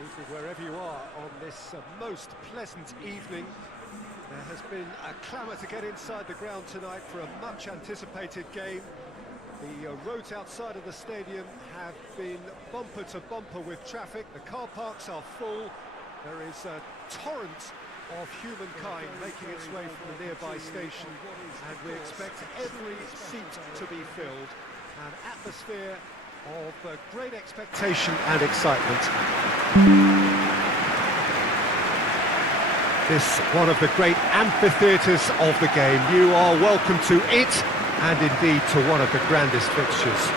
Wherever you are on this most pleasant evening, there has been a clamour to get inside the ground tonight for a much anticipated game. The roads outside of the stadium have been bumper to bumper with traffic. The car parks are full. There is a torrent of humankind making its way from the nearby station, and we expect every seat to be filled. An atmosphere of great expectation and excitement. This one of the great amphitheatres of the game. You are welcome to it, and indeed to one of the grandest fixtures.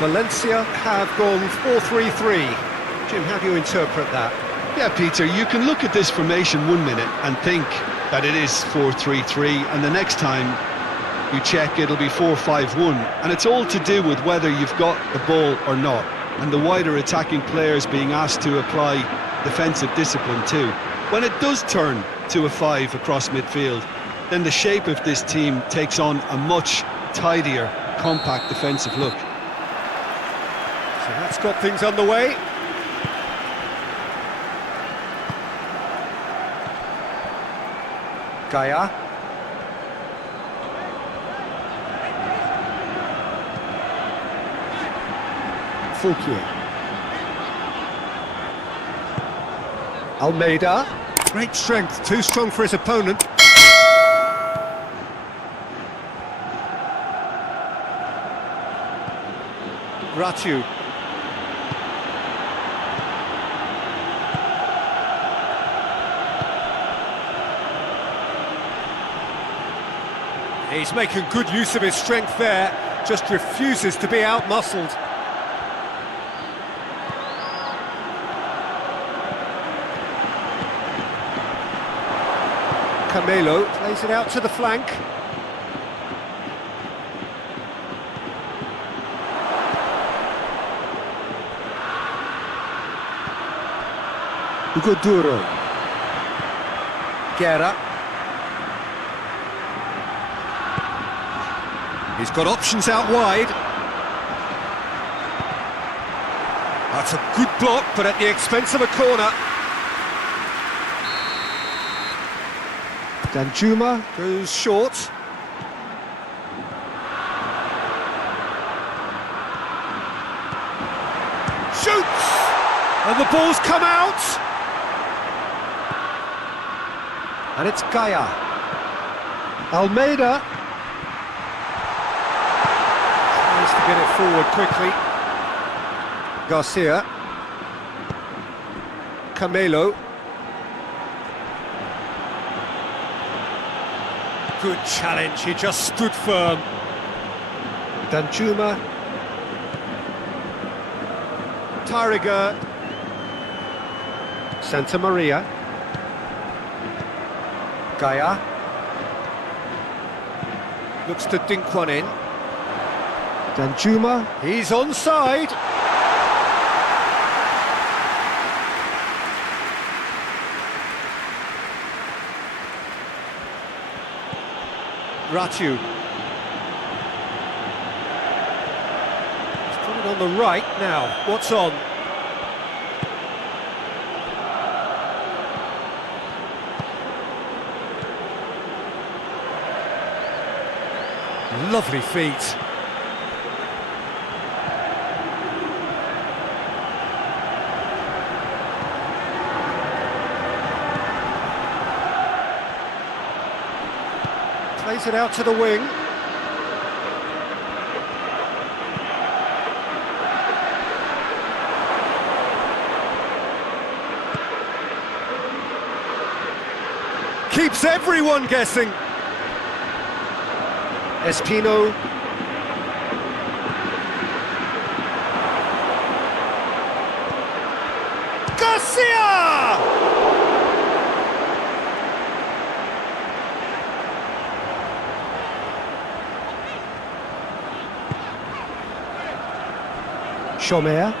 Valencia have gone 4-3-3. Jim, how do you interpret that? Yeah, Peter, you can look at this formation 1 minute and think that it is 4-3-3, and the next time you check it'll be 4-5-1, and it's all to do with whether you've got the ball or not, and the wider attacking players being asked to apply defensive discipline too. When it does turn to a 5 across midfield, then the shape of this team takes on a much tidier, compact defensive look. So that's got things underway. Gaia. Fulquier. Almeida. Great strength, too strong for his opponent. Rayo. He's making good use of his strength there, just refuses to be out-muscled. Camelo plays it out to the flank. Goduro. Guerra. He's got options out wide. That's a good block, but at the expense of a corner. Danjuma goes short. Shoots! And the ball's come out! And it's Gaia. Almeida. Tries to get it forward quickly. Garcia. Camelo. Good challenge, he just stood firm. Danjuma. Tariga. Santa Maria. Gaia. Looks to dink one in. Danjuma. He's onside. Rayo. He's put it on the right now. What's on? Lovely feet. Plays it out to the wing. Keeps everyone guessing. Espino. Garcia! Chomer.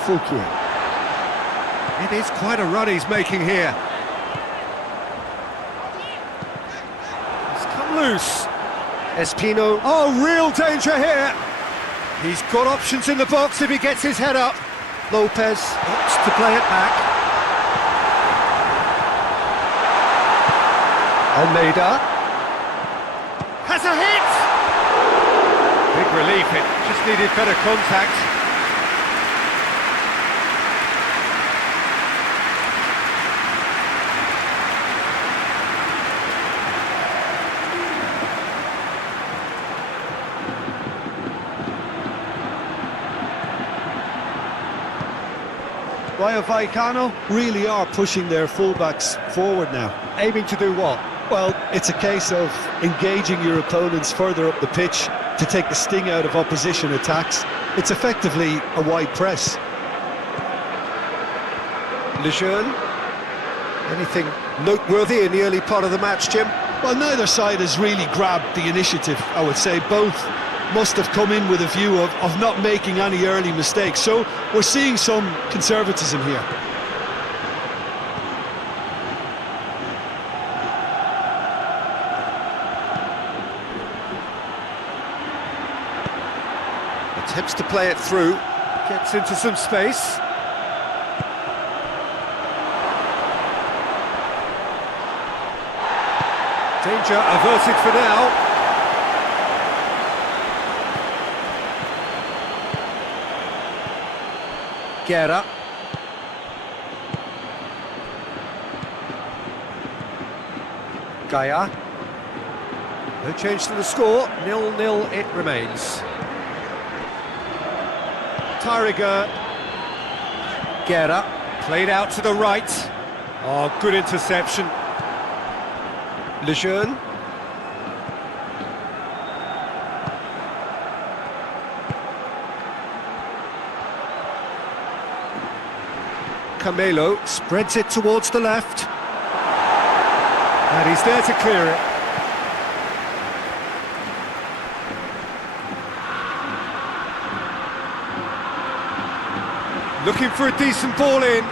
Fulquier. It is quite a run he's making here. He's come loose. Espino. Oh, real danger here. He's got options in the box if he gets his head up. Lopez opts to play it back. Almeida has a hit! Big relief, it just needed better contact. Rayo Vallecano really are pushing their fullbacks forward now. Aiming to do what? Well, it's a case of engaging your opponents further up the pitch to take the sting out of opposition attacks. It's effectively a wide press. Lejeune. Anything noteworthy in the early part of the match, Jim? Well, neither side has really grabbed the initiative, I would say. Both must have come in with a view of not making any early mistakes. So we're seeing some conservatism here. Attempts to play it through, gets into some space. Danger averted for now. Guerra. Gaia. No change to the score, 0-0 it remains. Tarriger. Guerra, played out to the right. Oh, good interception. Lejeune. Camelo spreads it towards the left. And he's there to clear it. Looking for a decent ball in.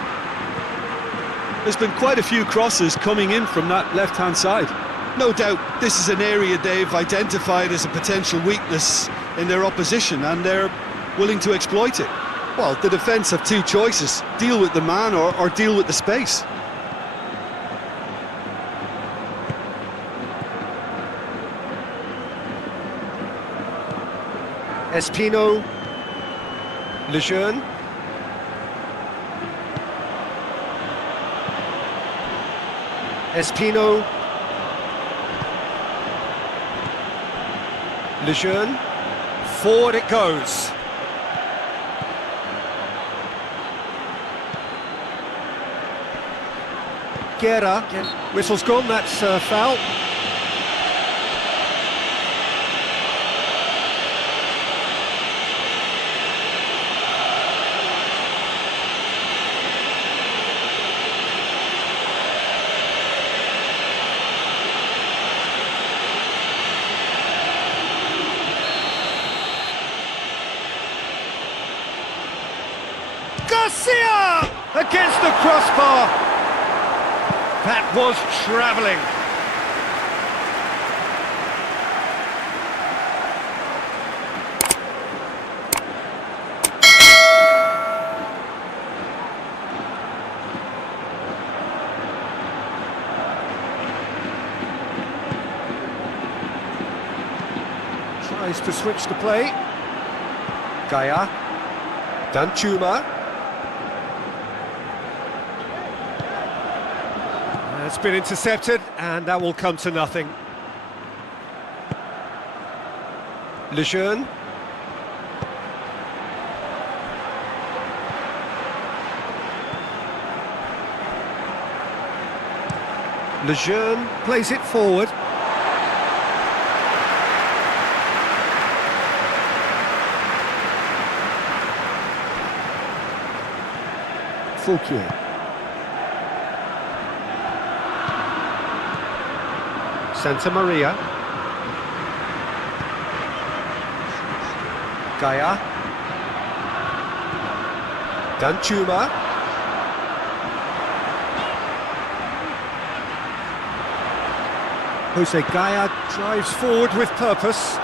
There's been quite a few crosses coming in from that left-hand side. No doubt this is an area they've identified as a potential weakness in their opposition, and they're willing to exploit it. Well, the defence have two choices: deal with the man or deal with the space. Espino. Lejeune. Espino. Lejeune. Forward it goes. Guerra. Whistle's gone, that's foul. Garcia against the crossbar. That was travelling. Tries to switch the play. Gaia. Danchuma. It's been intercepted, and that will come to nothing. Lejeune. Lejeune plays it forward. Fouquier. Santa Maria. Gaia. Danchuma. Jose Gaya drives forward with purpose.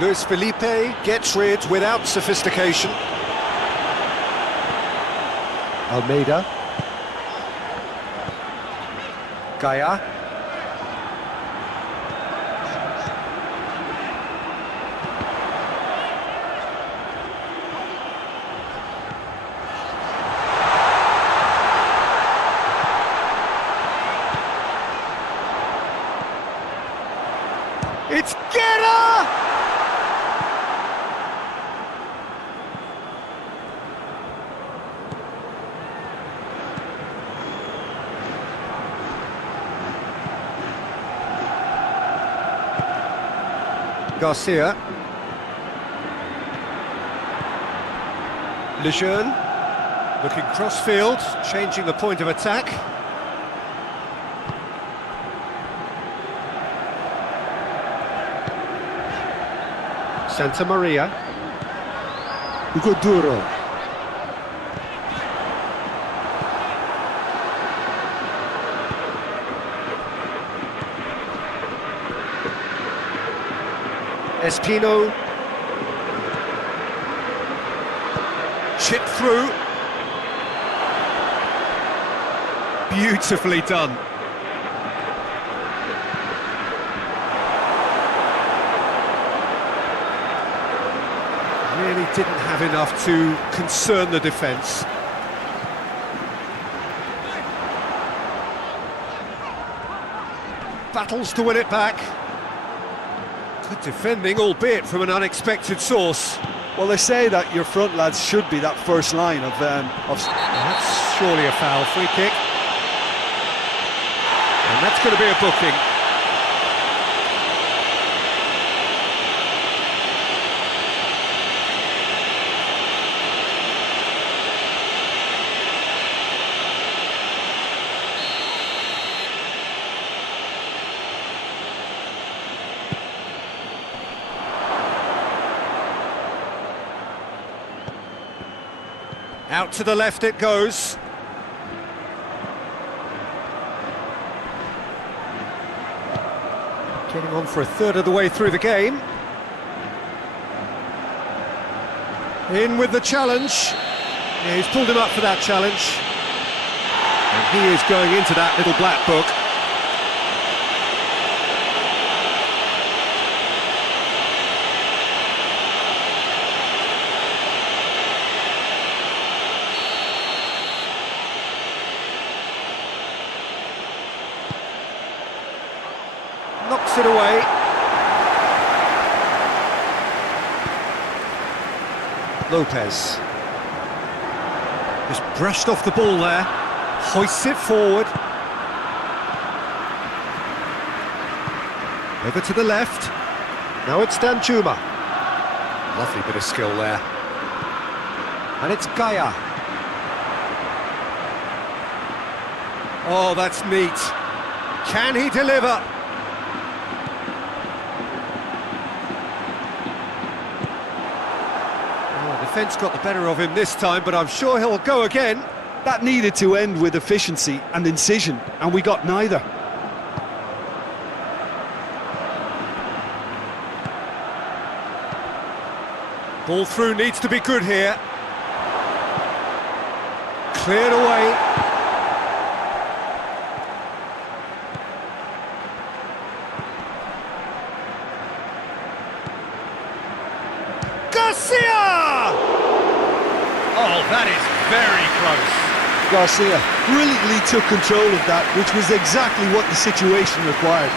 Luis Felipe gets rid without sophistication. Almeida. Gaya. It's Guerra! Garcia. Lejeune. Looking cross-field, changing the point of attack. Santa Maria. Hugo Duro. Espino. Chip through. Beautifully done. Really didn't have enough to concern the defence. Battles to win it back. Good defending, albeit from an unexpected source. Well, they say that your front lads should be that first line of That's surely a foul. Free kick. And that's going to be a booking. Out to the left it goes. Getting on for a third of the way through the game. In with the challenge. Yeah, he's pulled him up for that challenge. And he is going into that little black book. Knocks it away. Lopez. Just brushed off the ball there. Hoists it forward. Over to the left. Now it's Danjuma. Lovely bit of skill there. And it's Gaya. Oh, that's neat. Can he deliver? Defence got the better of him this time, but I'm sure he'll go again. that needed to end with efficiency and incision, and we got neither. Ball through needs to be good here. Cleared away. Garcia! Oh, that is very close. Garcia brilliantly took control of that, which was exactly what the situation required.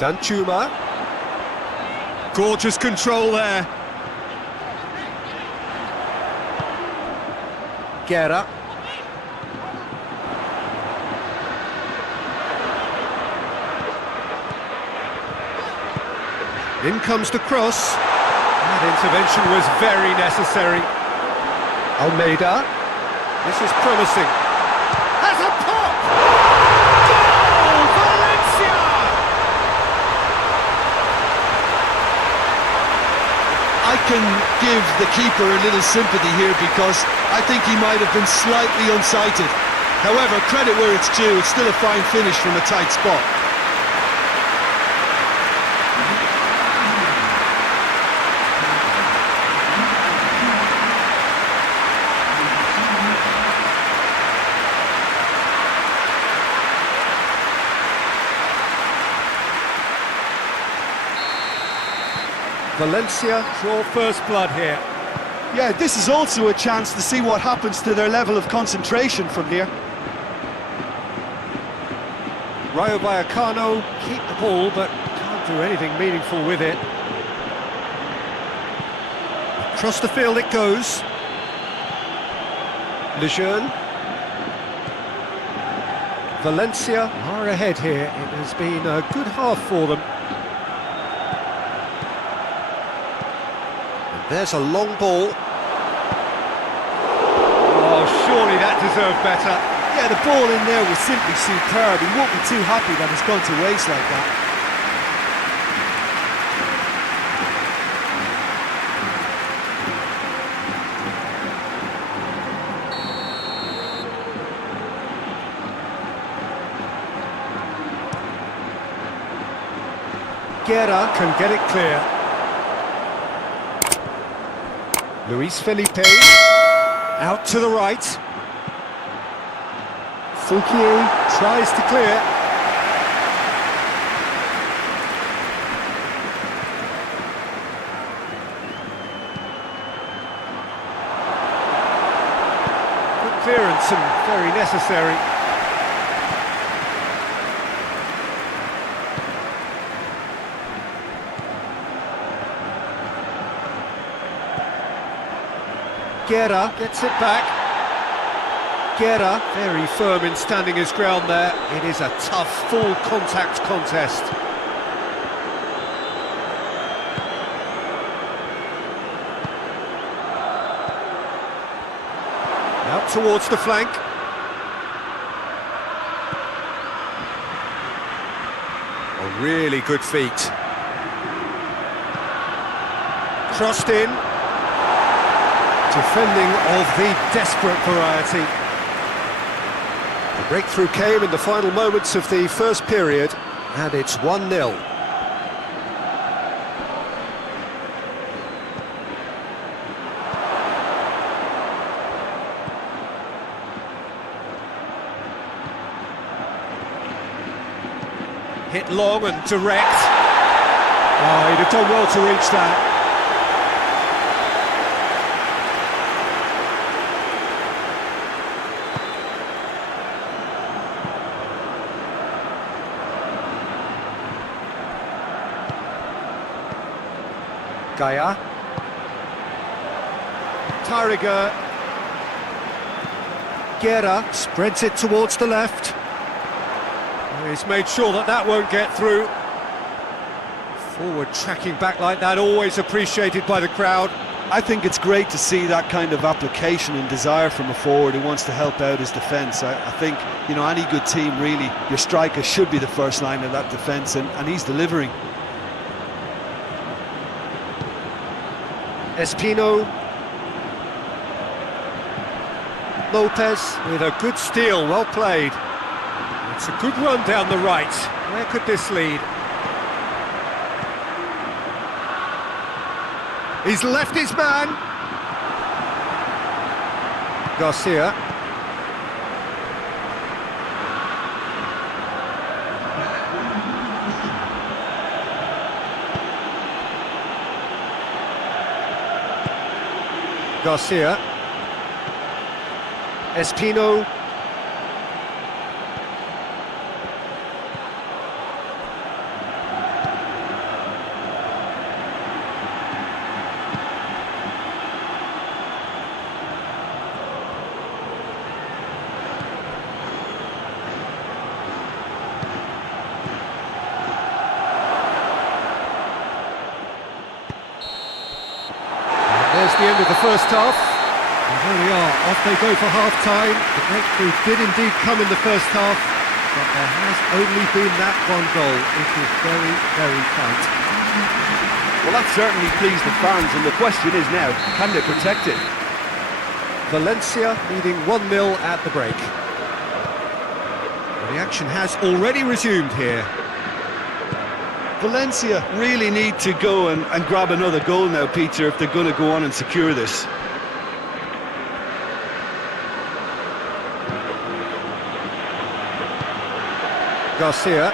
Danjuma. Gorgeous control there. Guerra. In comes the cross. That intervention was very necessary. Almeida. This is promising. Has a pop! Goal! Valencia! I can give the keeper a little sympathy here because I think he might have been slightly unsighted. However, credit where it's due, it's still a fine finish from a tight spot. Valencia draw first blood here. Yeah, this is also a chance to see what happens to their level of concentration from here. Rayo Vallecano keep the ball, but can't do anything meaningful with it. Across the field it goes. Lejeune. Valencia are ahead here. It has been a good half for them. There's a long ball. Oh, surely that deserved better. Yeah, the ball in there was simply superb. He won't be too happy that it's gone to waste like that. Guerra can get it clear. Luis Felipe, out to the right. Fouquier tries to clear. Good clearance and very necessary. Guerra gets it back. Guerra very firm in standing his ground there. It is a tough, full contact contest. Out towards the flank. A really good feat. Crossed in. Defending of the desperate variety. The breakthrough came in the final moments of the first period, and it's 1-0. Hit long and direct. Oh, he'd have done well to reach that. Gaia. Tariga. Guerra spreads it towards the left. He's made sure that that won't get through. Forward tracking back like that, always appreciated by the crowd. I think it's great to see that kind of application and desire from a forward who wants to help out his defence. I think, you know, any good team really, your striker should be the first line of that defence, and he's delivering. Espino. Lopez with a good steal, well played. It's a good run down the right. Where could this lead? He's left his man. Garcia. Garcia. Espino. There's the end of the first half. And there we are, off they go for half-time. The breakthrough did indeed come in the first half, but there has only been that one goal. It is very, very tight. Well, that certainly pleased the fans, and the question is now, can they protect it? Valencia leading 1-0 at the break. The action has already resumed here. Valencia really need to go and grab another goal now, Peter, if they're going to go on and secure this. Garcia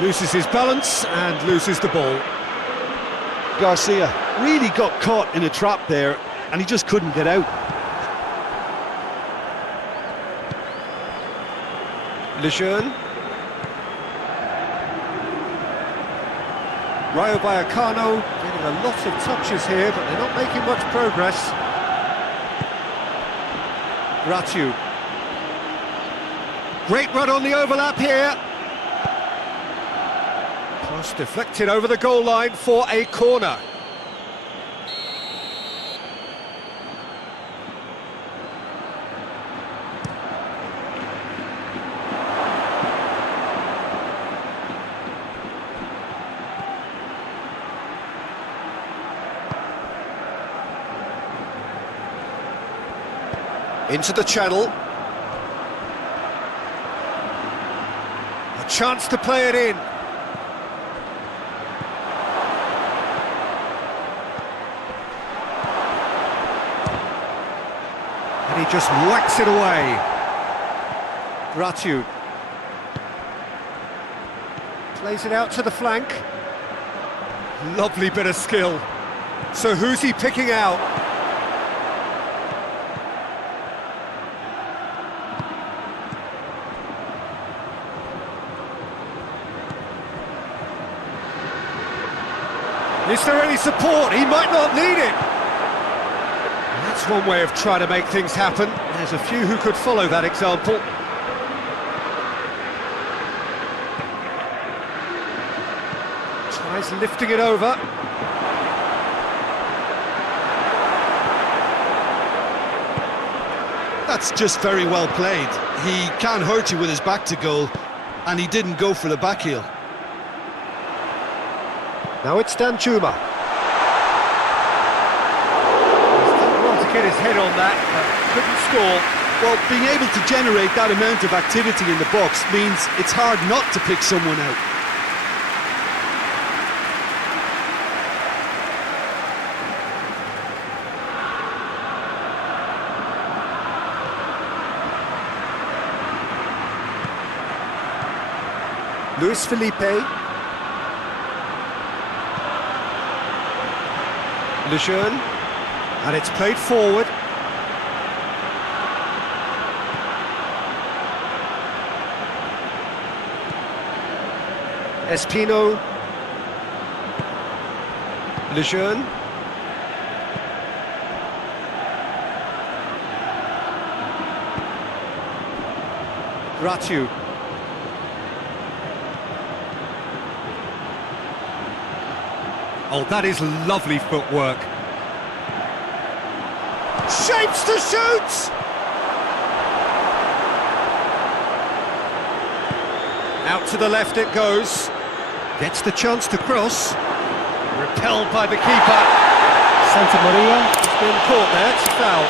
loses his balance and loses the ball. Garcia really got caught in a trap there, and he just couldn't get out. Lejeune. Rayo Vallecano getting a lot of touches here, but they're not making much progress. Ratu. Great run on the overlap here. Cross deflected over the goal line for a corner. Into the channel. A chance to play it in. And he just whacks it away. Ratu. Plays it out to the flank. Lovely bit of skill. So who's he picking out? Is there any support? He might not need it. That's one way of trying to make things happen. There's a few who could follow that example. Tries lifting it over. That's just very well played. He can hurt you with his back to goal, and he didn't go for the back heel. Now it's Danjuma. He's done well to get his head on that, but couldn't score. Well, being able to generate that amount of activity in the box means it's hard not to pick someone out. Luis Felipe. Lejeune, and it's played forward. Espino. Lejeune. Ratu. Oh, that is lovely footwork. Shapes to shoot! Out to the left it goes. Gets the chance to cross. Repelled by the keeper. Santa Maria has been caught there, it's a foul.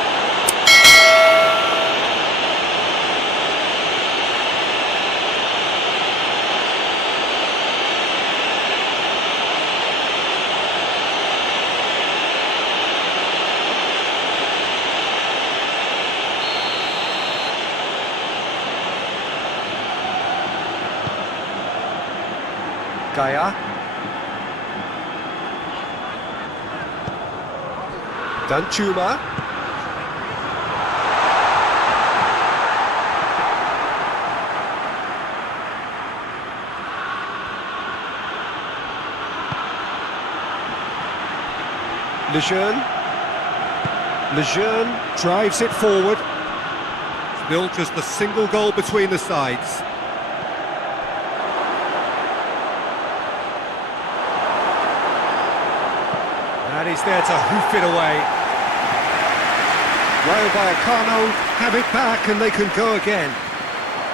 Gaia. Danjuma. Lejeune. Lejeune drives it forward. Still just a single goal between the sides. And he's there to hoof it away. Rayo Vallecano have it back and they can go again.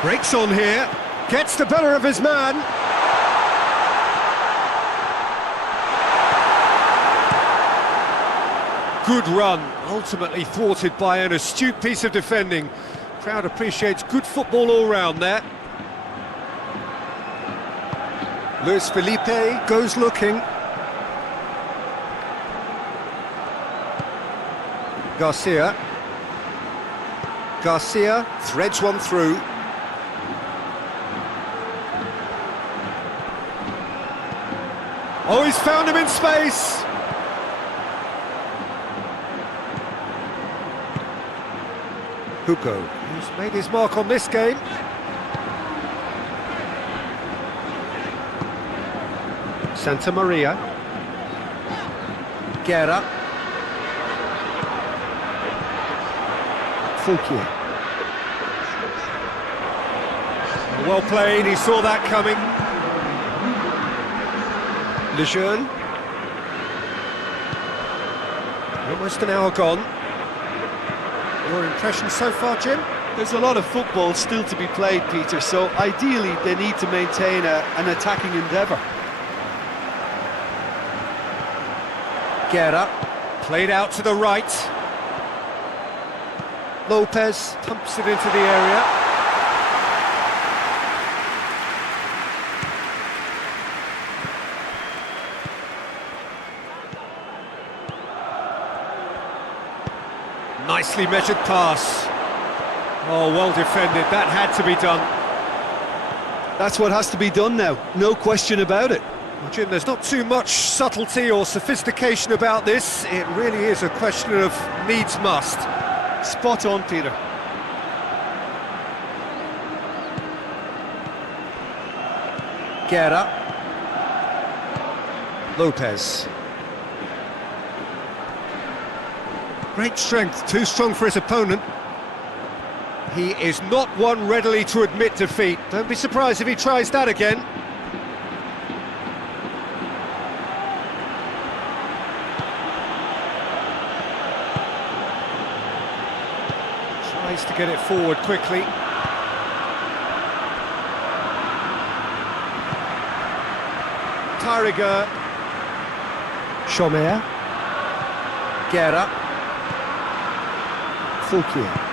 Breaks on here, gets the better of his man. good run, ultimately thwarted by an astute piece of defending. Crowd appreciates good football all round there. Luis Felipe goes looking. Garcia threads one through. Oh, he's found him in space! Hugo, who's made his mark on this game. Santa Maria. Guerra. Fulquier. Well played, he saw that coming. Lejeune. Almost an hour gone. Your impression so far, Jim? There's a lot of football still to be played, Peter, so ideally they need to maintain an attacking endeavour. Guerra, played out to the right. Lopez pumps it into the area. Nicely measured pass. Oh, well defended, that had to be done. That's what has to be done now, no question about it. Well, Jim, there's not too much subtlety or sophistication about this. It really is a question of needs must. Spot on, Peter. Guerra. Lopez. Great strength, too strong for his opponent. He is not one readily to admit defeat. Don't be surprised if he tries that again. Tries to get it forward quickly. Tariga. Chomer. Guerra. Fulquier.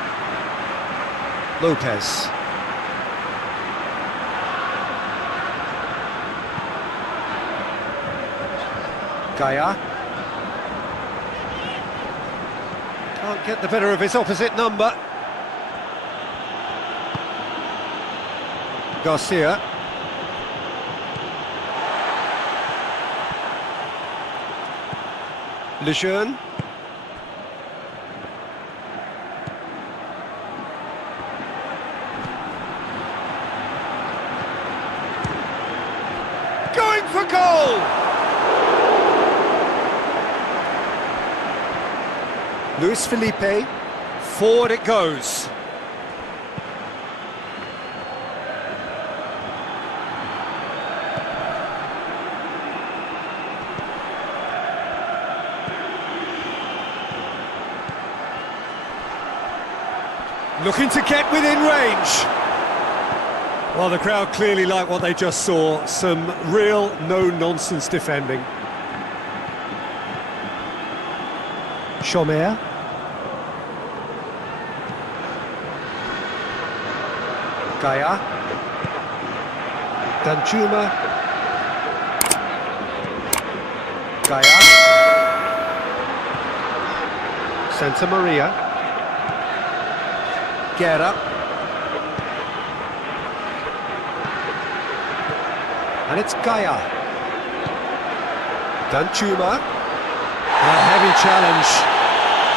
Lopez. Gaia. Can't get the better of his opposite number. Garcia. Lejeune. Going for goal! Luis Felipe. Forward it goes. Looking to get within range. Well, the crowd clearly like what they just saw. Some real no-nonsense defending. Chomer. Gaia. Danjuma. Gaia. Santa Maria. Guerra. And it's Gaia. Danjuma. A heavy challenge.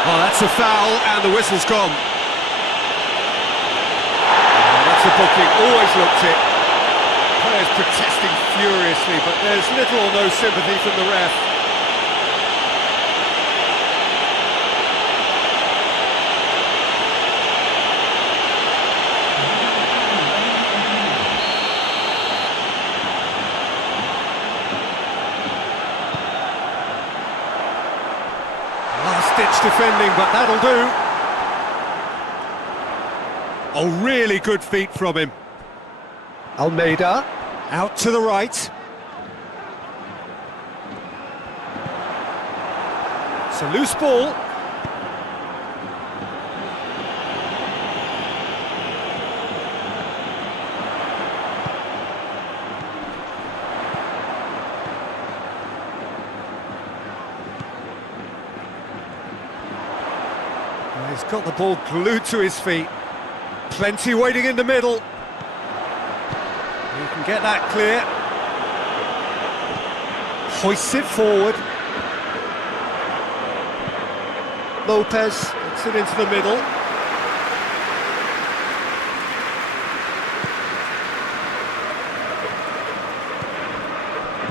Oh, that's a foul, and the whistle's gone. Oh, that's a booking, always looked it. Players protesting furiously, but there's little or no sympathy from the ref. Last-ditch defending, but that'll do. Oh, really good feet from him. Almeida, out to the right. It's a loose ball. He's got the ball glued to his feet. Plenty waiting in the middle. He can get that clear. Hoists it forward. Lopez gets it into the middle.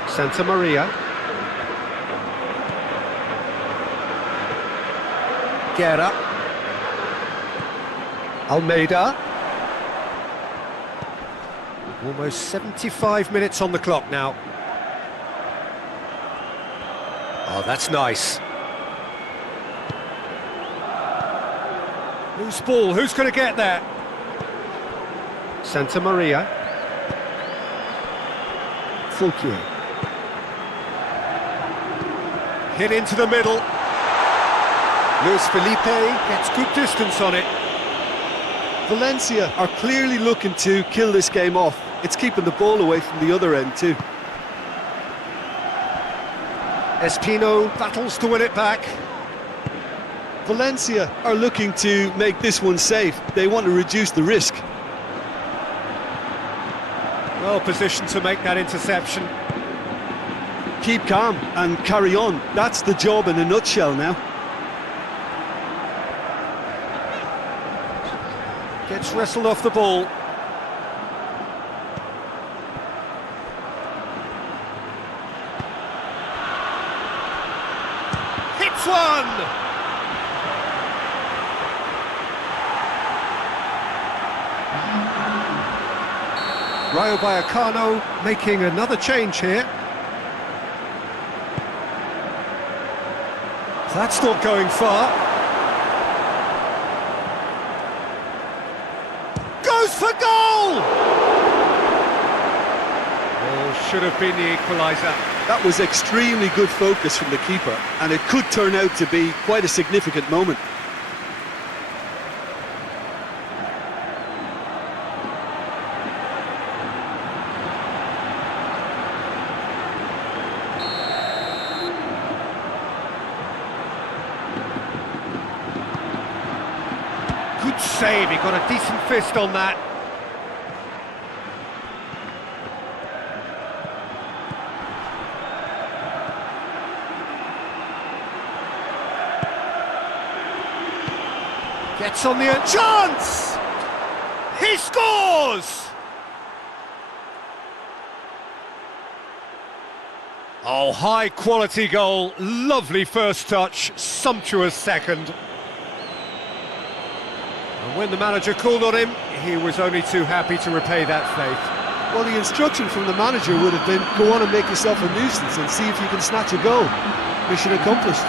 Santa Maria. Guerra. Almeida. Almost 75 minutes on the clock now. Oh, that's nice. Loose ball, who's going to get there? Santa Maria. Fulquier. Hit into the middle. Luis Felipe gets good distance on it. Valencia are clearly looking to kill this game off. It's keeping the ball away from the other end too. Espino battles to win it back. Valencia are looking to make this one safe. They want to reduce the risk. Well positioned to make that interception. Keep calm and carry on. That's the job in a nutshell now. Gets wrestled off the ball. Hits one! Rayo Vallecano making another change here. That's not going far. Goes for goal! Well, should have been the equaliser. That was extremely good focus from the keeper, and it could turn out to be quite a significant moment. Good save, he got a decent fist on that. Gets on the chance! He scores! Oh, high quality goal, lovely first touch, sumptuous second. And when the manager called on him, he was only too happy to repay that faith. Well, the instruction from the manager would have been, go on and make yourself a nuisance and see if you can snatch a goal. Mission accomplished.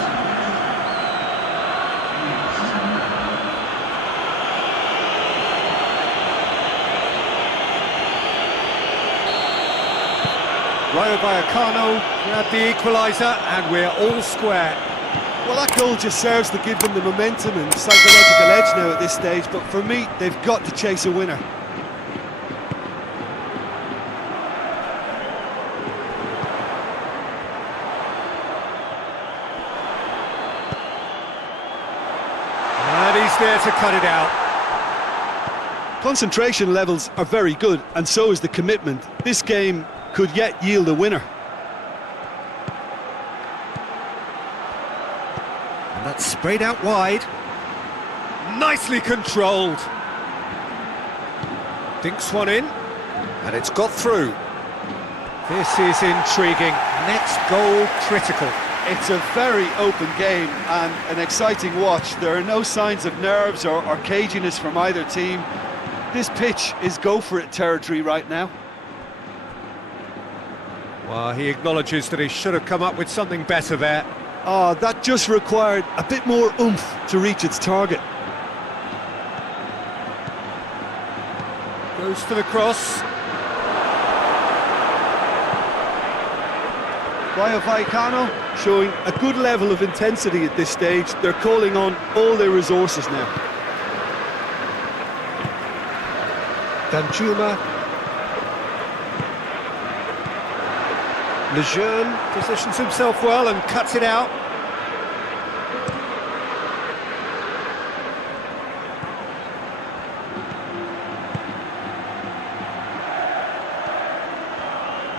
Rayo Vallecano grabbed the equaliser and we're all square. Well, that goal just serves to give them the momentum and psychological edge now at this stage, but for me, they've got to chase a winner. And he's there to cut it out. Concentration levels are very good, and so is the commitment. This game could yet yield a winner. And that's sprayed out wide. Nicely controlled. Dinks one in, and it's got through. This is intriguing. Next goal critical. It's a very open game and an exciting watch. There are no signs of nerves or caginess from either team. This pitch is go-for-it territory right now. Well, he acknowledges that he should have come up with something better there. Oh, that just required a bit more oomph to reach its target. Goes for the cross. Rayo Vallecano showing a good level of intensity at this stage. They're calling on all their resources now. Danjuma. Lejeune positions himself well and cuts it out.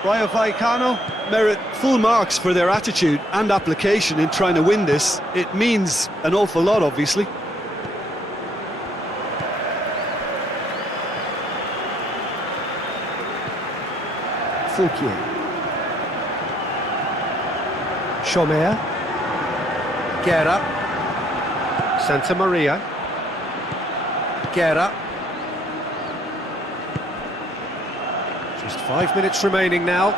Rayo Vallecano merit full marks for their attitude and application in trying to win this. It means an awful lot, obviously. Fouquier. Chomer. Guerra. Santa Maria. Guerra. Just 5 minutes remaining now.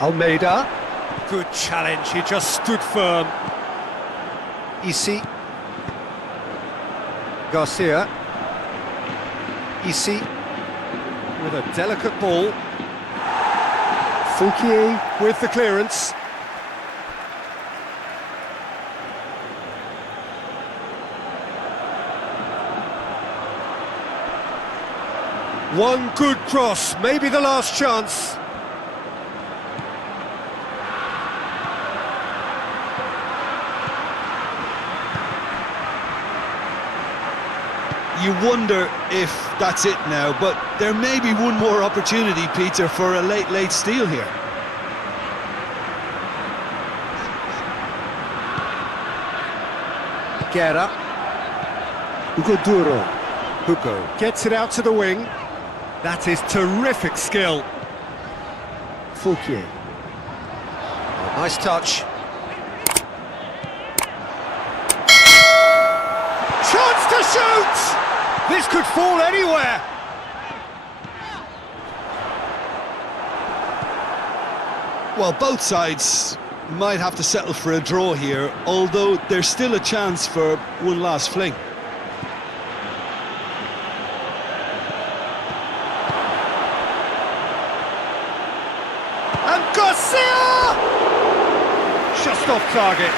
Almeida. Good challenge, he just stood firm. Isi. Garcia. Isi. With a delicate ball. Fouquier with the clearance. One good cross, maybe the last chance. You wonder if that's it now, but there may be one more opportunity, Peter, for a late steal here. Guerra. Hugo Duro. Hugo gets it out to the wing. That is terrific skill. Fouquier. Oh, nice touch. Chance to shoot! This could fall anywhere. Well, both sides might have to settle for a draw here, although there's still a chance for one last fling. And Garcia! Just off target.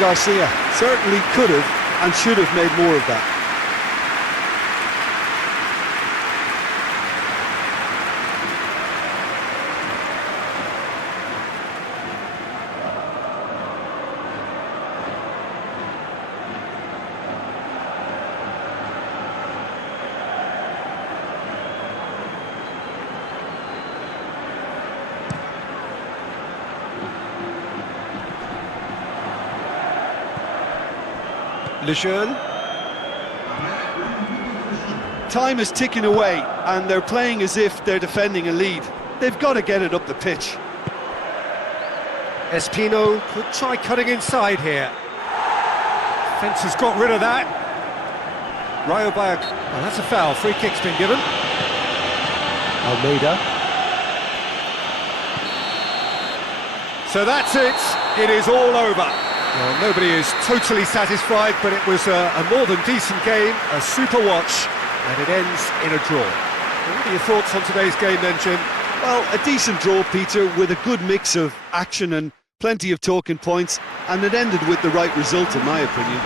Garcia certainly could have and should have made more of that. Lejeune. Time is ticking away and they're playing as if they're defending a lead. They've got to get it up the pitch. Espino could try cutting inside here. Fence has got rid of that. Rayo Vallecano. Well, that's a foul. Free kick's been given. Almeida. So that's it. It is all over. Well, nobody is totally satisfied, but it was a more than decent game, a super watch, and it ends in a draw. What are your thoughts on today's game then, Jim? Well, a decent draw, Peter, with a good mix of action and plenty of talking points, and it ended with the right result, in my opinion.